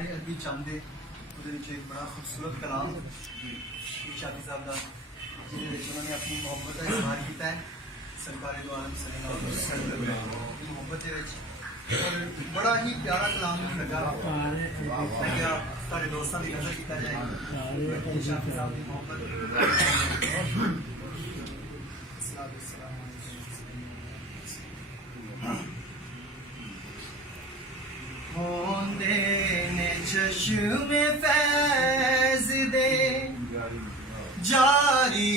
सारे अरबी चाहते एक बड़ा खूबसूरत कलाम शाफी साहब का जिन्होंने अपनी मोहब्बत का इजहार किया है सरकार दो आलम सल्लल्लाहु अलैहि वसल्लम मोहब्बत और बड़ा ही प्यारा कलाम लगा। मैं क्या सारे दोस्तों की नजर किया जाए शाफी साहब की मोहब्बत होंदे ने चश्मे फैज़ दे जारी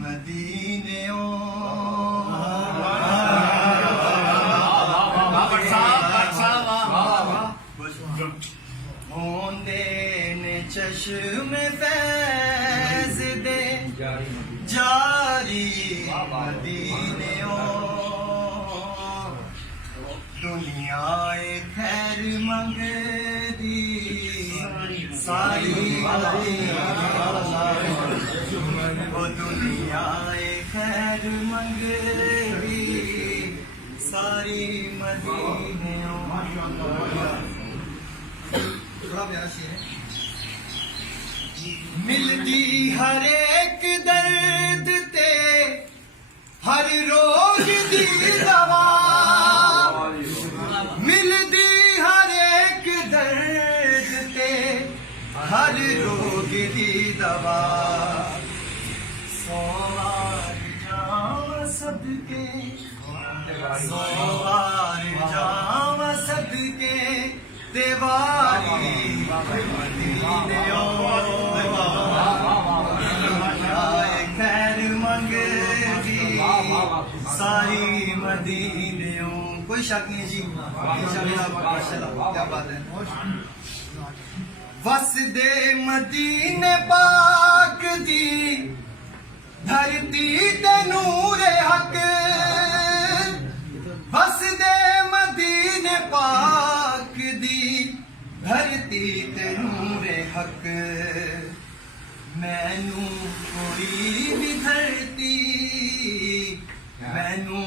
मदीने होंदे ने चश्मे फैज़ दे जारी मदीने दुनियाए खैर मंगदी सारी वो दुनियाए खैर मंगदी सारी मदीने बड़ा प्यारा शेर है। मिलती हर एक दर्द ते हर रोग दी दवा मिलती हर एक दर्द ते हर रोग दी दवा सोवार जाव सदके सोवार जाव सदके देवारी मदीने खैर मंगदी सारी मदीने कोई शक नहीं जी माशाल्लाह क्या बात है। वस दे मदीने पाक दी धरती ते नूरे हक वस दे मदीने पाक दी धरती ते नूरे हक मैनू कोई भी धरती मैनू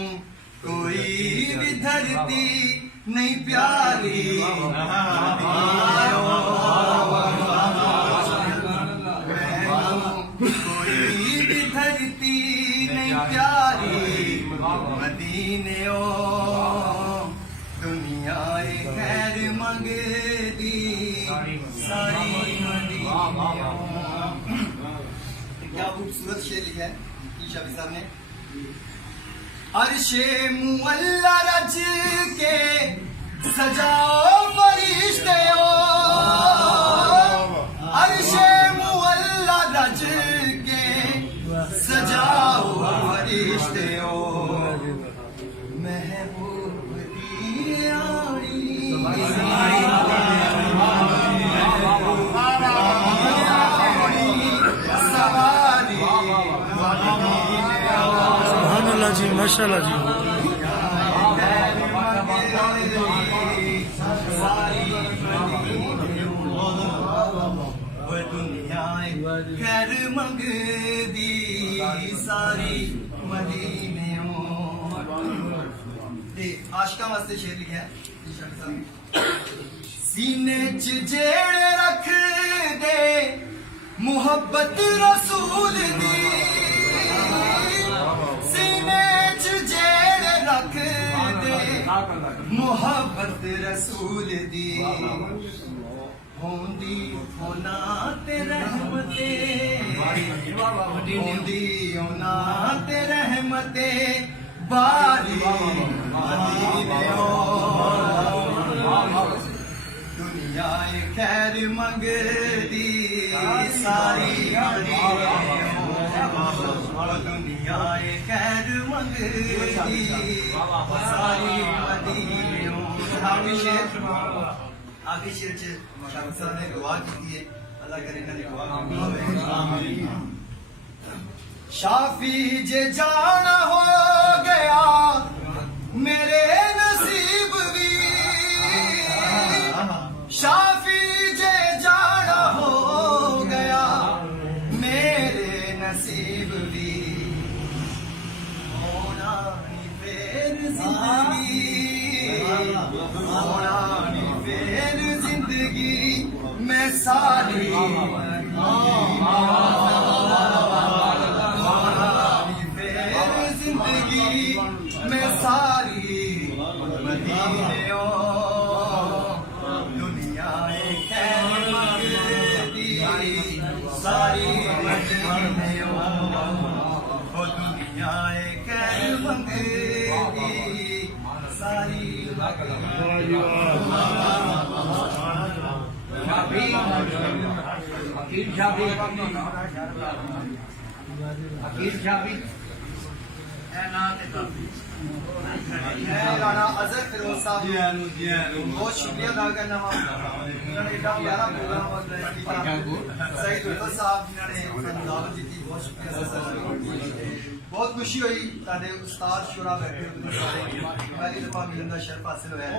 कोई भी धरती नहीं प्यारी कोई भी धरती नहीं प्यारी मदीने ओ दुनियाए खैर मंगदी सारी मदीने क्या खूबसूरत शेर लिखा है शाफी साहब ने। अर्शे मुअल्ला रज के सजाओ फरिश्ते ओ अर्शे मुअल्ला रज के सजाओ फरिश्ते ओ महबूब दी आड़ी जी माशाल्लाह जी खैर मंगदी सारी मदीने आशिका वास्ते शेर लिखा है सीने च जेड़े रख दे मुहब्बत रसूल दी मुहब्बत रसूल दी होंदी होना ते रहमते होंदी होना ते रहमते बारी मदीने दुनियाए खैर मंगदी सारी दुनियाए खैर मंगदी सारी मदीने आगे शेर शाफी साहब ने दुआ की है अल्लाह करे इन्होंने दुआ कबूल शाफी जे जाना हो गया मेरे नसीब भी शाफी जे जाना हो गया मेरे नसीब भी होना नहीं फिर जिंदगी होना नहीं फिर जिंदगी मैं सारी फिर जिंदगी मैं सारी मदीने दुनिया खैर मंगती सारी मदीने ओ दुनिया खैर मंगती सारी राणा अजहर फिरोज साहब बहुत शुक्रिया अदा करना उन्होंने एडा प्यारा प्रोग्राम सईद उल्फत साहब जिन्होंने दावत दी बहुत शुक्रिया बहुत खुशी हुई तारे उस्ताद शुरा बैठे सारे पहली दफा मिलन का शर्फ हासिल होया